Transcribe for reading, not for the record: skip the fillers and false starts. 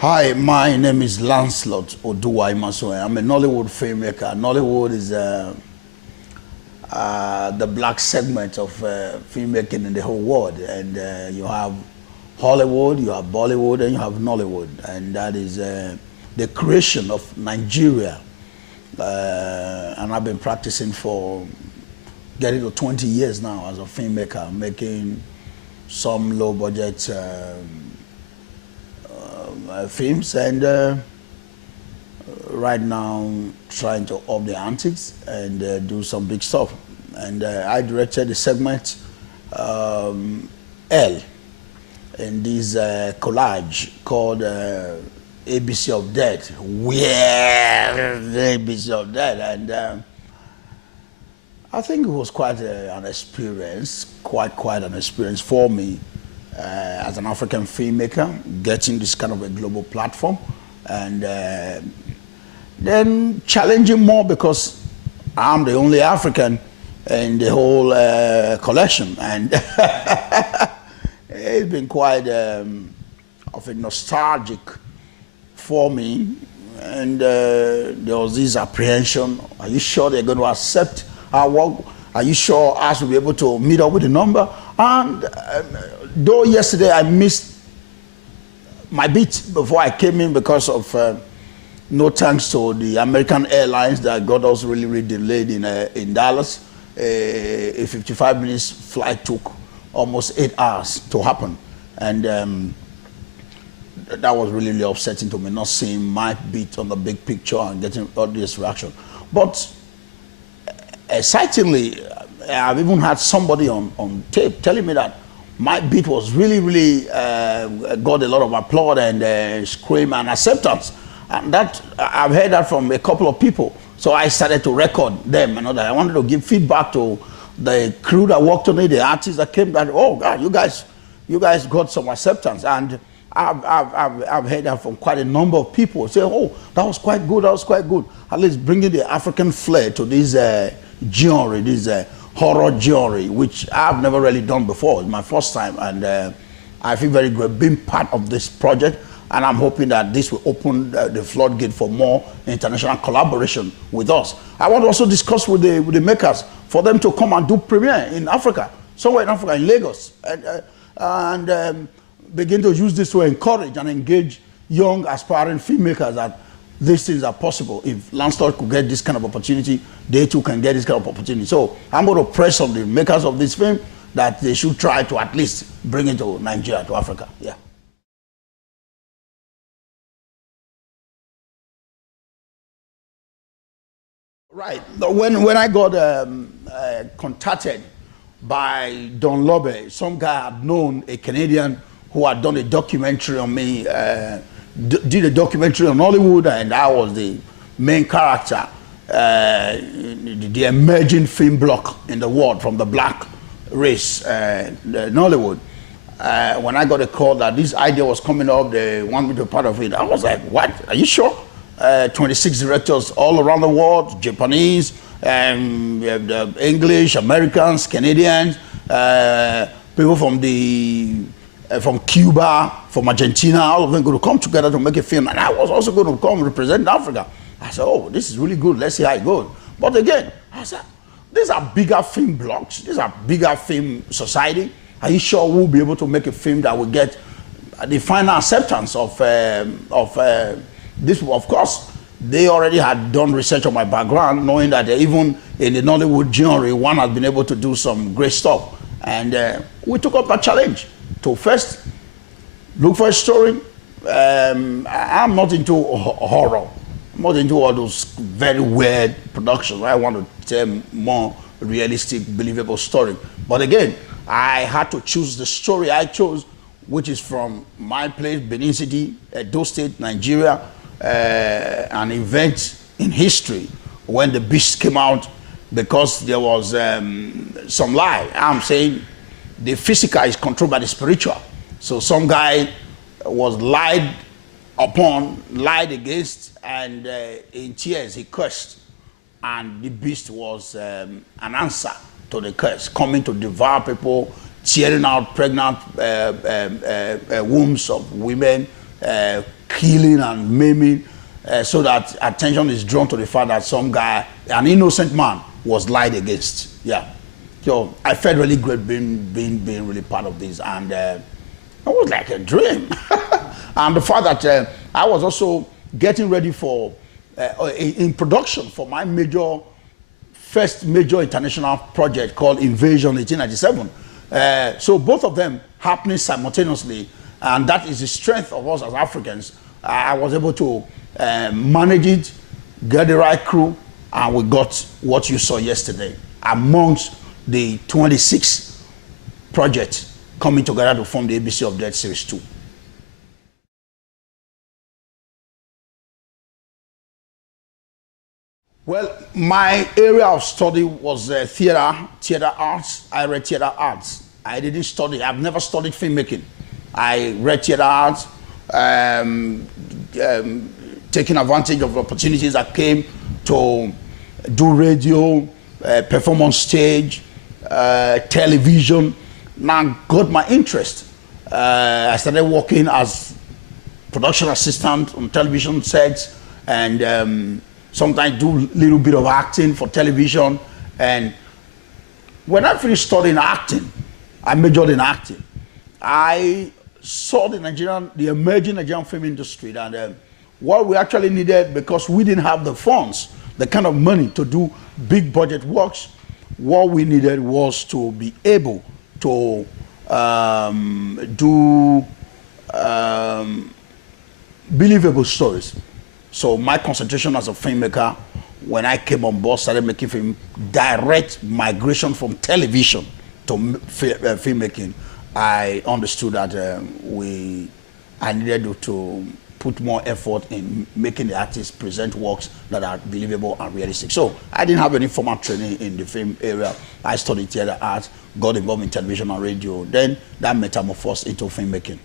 Hi, my name is Lancelot Odawa Imasuen. I'm a Nollywood filmmaker. Nollywood is the black segment of filmmaking in the whole world. And you have Hollywood, you have Bollywood, and you have Nollywood. And that is the creation of Nigeria. And I've been practicing for getting to 20 years now as a filmmaker, making some low-budget films, and right now trying to up the antics and do some big stuff. And I directed the segment L in this collage called ABC of Death. Where the ABC of Death, and I think it was quite an experience, quite an experience for me. As an African filmmaker, getting this kind of a global platform, and then challenging more because I'm the only African in the whole collection, and it's been quite of a nostalgic for me. And there was this apprehension: are you sure they're going to accept our work? Are you sure us will be able to meet up with the number? And though yesterday I missed my beat before I came in because of no thanks to the American Airlines that got us really delayed in Dallas. A 55 minutes flight took almost 8 hours to happen, and that was really upsetting to me, not seeing my beat on the big picture and getting all this reaction. But excitingly, I've even had somebody on tape telling me that my beat was really got a lot of applaud and scream and acceptance. And that, I've heard that from a couple of people. So I started to record them and all that. I wanted to give feedback to the crew that worked on it, the artists that came, that, oh God, you guys got some acceptance. And I've heard that from quite a number of people. Say, oh, that was quite good, that was quite good. At least bringing the African flair to this genre, this horror genre, which I've never really done before. It's my first time, and I feel very good being part of this project, and I'm hoping that this will open the floodgate for more international collaboration with us. I want to also discuss with the makers for them to come and do premiere in Africa, somewhere in Africa, in Lagos, and begin to use this to encourage and engage young aspiring filmmakers that these things are possible. If Lancelot could get this kind of opportunity, they too can get this kind of opportunity. So I'm going to press on the makers of this film that they should try to at least bring it to Nigeria, to Africa. Yeah. Right. When I got contacted by Don Lobe, some guy had known a Canadian who had done a documentary on me, did a documentary on Hollywood, and I was the main character, the emerging film block in the world from the black race, Nollywood. When I got a call that this idea was coming up, they want me to be part of it, I was like, what? Are you sure? 26 directors all around the world, Japanese, English, Americans, Canadians, people from Cuba, from Argentina, all of them going to come together to make a film, and I was also going to come represent Africa. I said, oh, this is really good, let's see how it goes. But again, I said, these are bigger film blocks, these are bigger film society. Are you sure we'll be able to make a film that will get the final acceptance of this? Of course, they already had done research on my background, knowing that even in the Nollywood genre, one has been able to do some great stuff. And we took up that challenge to first look for a story. I'm not into horror. I'm not into all those very weird productions. I want to tell more realistic, believable story. But again, I had to choose the story I chose, which is from my place, Benin City, Edo State, Nigeria, an event in history when the beast came out because there was some lie. I'm saying the physical is controlled by the spiritual. So some guy was lied upon, lied against, and in tears he cursed. And the beast was an answer to the curse, coming to devour people, tearing out pregnant wombs of women, killing and maiming, so that attention is drawn to the fact that some guy, an innocent man, was lied against. Yeah. So I felt really great being really part of this, and it was like a dream. And the fact that I was also getting ready for in production for my first major international project called Invasion 1897. So both of them happening simultaneously, and that is the strength of us as Africans. I was able to manage it, get the right crew, and we got what you saw yesterday amongst the 26 projects coming together to form the ABC of Death Series 2. Well, my area of study was theater arts. I read theater arts. I didn't study, I've never studied filmmaking. I read theater arts, taking advantage of opportunities that came to do radio, perform on stage, television. Now got my interest. I started working as production assistant on television sets, and sometimes do a little bit of acting for television. And when I finished studying acting, I majored in acting. I saw the emerging Nigerian film industry, and what we actually needed, because we didn't have the funds, the kind of money to do big budget works, what we needed was to be able to do believable stories. So my concentration as a filmmaker, when I came on board, started making film, direct migration from television to filmmaking, I understood that I needed to put more effort in making the artists present works that are believable and realistic. So I didn't have any formal training in the film area. I studied theater arts, got involved in television and radio. Then that metamorphosed into filmmaking.